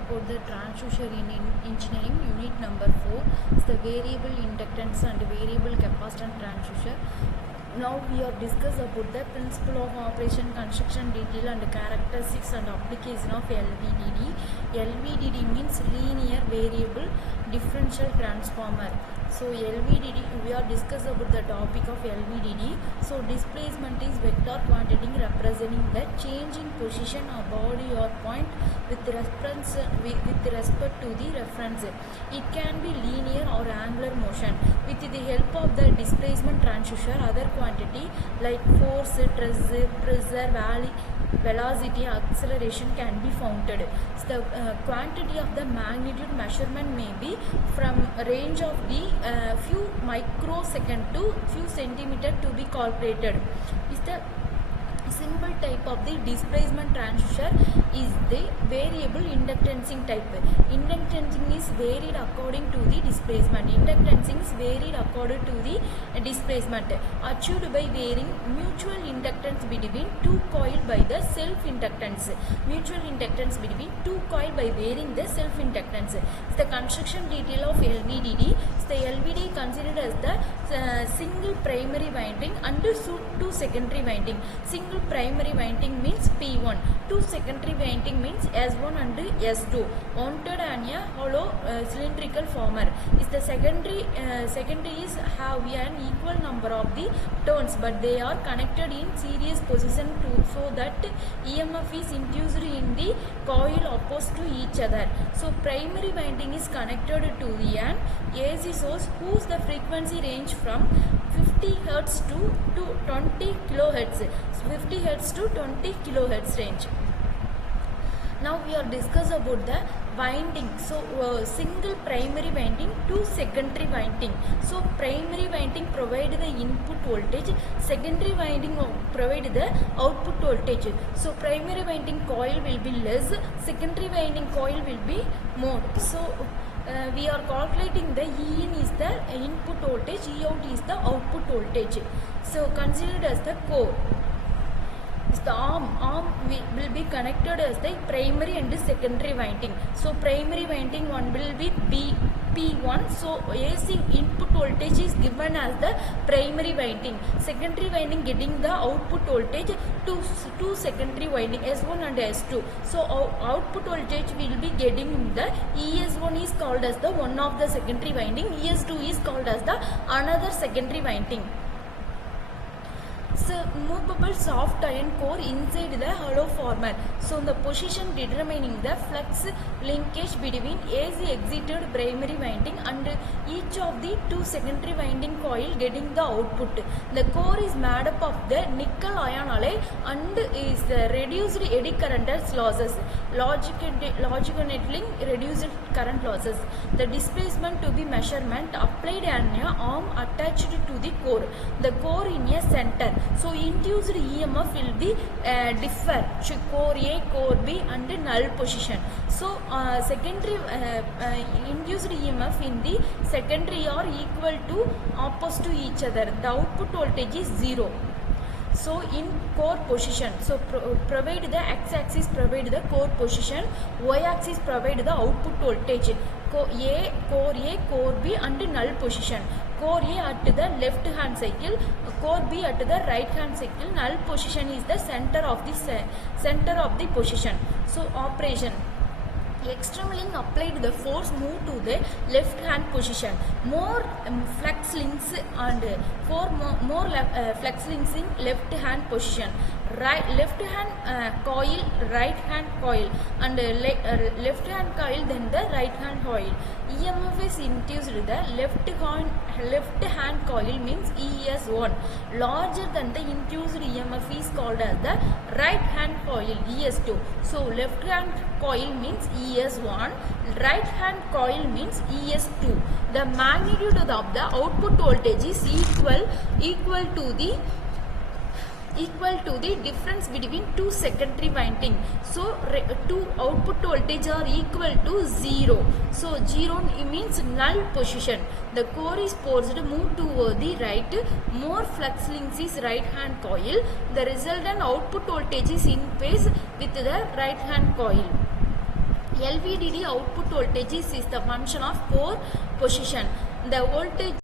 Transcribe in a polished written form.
about the transducer in engineering unit number 4. It's the variable inductance and variable capacitance transducer. Now we have discussed about the principle of operation, construction detail and characteristics and application of LVDD. LVDD means linear variable differential transformer. So LVDD, we have discussed about the topic of LVDD. So displacement is vector quantity representing the change in position of body or point with respect to the reference. It can be linear or angular motion. With the help of the displacement transducer, other quantity like force, pressure, velocity, acceleration can be founded. So the quantity of the magnitude measurement may be from range of the few microsecond to few centimeter to be calculated. Is the simple type of the displacement transducer is the variable inductancing type. Inductancing is varied according to the displacement. Inductancing is varied according to the displacement, achieved by varying mutual inductance between two coils by the self-inductance. Mutual inductance between two coils by varying the self-inductance. The construction detail of LVDD. The LVDD considered as the single primary winding and two secondary winding. Single primary winding means P1, two secondary winding means S1 and S2, mounted on a hollow cylindrical former. Is the secondary is have an equal number of the turns, but they are connected in series position so that EMF is induced in the coil opposed to each other. So primary winding is connected to the an AC source whose the frequency range from 50 Hz to 20 kHz. 50 Hz to 20 kHz range. Now we are discuss about the winding. So single primary winding, two secondary winding. So primary winding provide the input voltage, secondary winding provide the output voltage. So primary winding coil will be less, secondary winding coil will be more. So we are calculating the E in is the input voltage, E out is the output voltage. So considered as the core. The arm will be connected as the primary and the secondary winding. So primary winding one will be P1. So AC input voltage is given as the primary winding. Secondary winding getting the output voltage to secondary winding S1 and S2. So output voltage will be getting the ES1 is called as the one of the secondary winding. ES2 is called as the another secondary winding. So movable soft iron core inside the hollow former. So the position determining the flux linkage between AC exited primary winding and each of the two secondary winding coil getting the output. The core is made up of the nickel ion alloy and is reduced eddy current losses. Longitudinally reduced current losses. The displacement to be measurement applied an arm attached to the core. The core in a center. So induced EMF will be differ core A, core B and null position. So secondary induced EMF in the secondary are equal to opposite to each other. The output voltage is 0. So in core position, so provide the x-axis provide the core position, y-axis provide the output voltage. Core A, core B and null position. Core A at the left hand cycle, core B at the right hand cycle. Null position is the center of the position. So operation. Externally applied the force move to the left hand position. More flex links and more flex links in left hand position. Left hand coil, right hand coil and left hand coil then the right hand coil. EMF is induced the left hand coil means ES1. Larger than the induced EMF is called as the right hand coil ES2. So left hand coil means ES1, right hand coil means ES2. The magnitude of the output voltage is equal to the difference between two secondary winding. So two output voltage are equal to 0. So 0 means null position. The core is forced to move toward the right. More flux links is right hand coil. The resultant output voltage is in phase with the right hand coil. LVDT output voltage is the function of core position. The voltage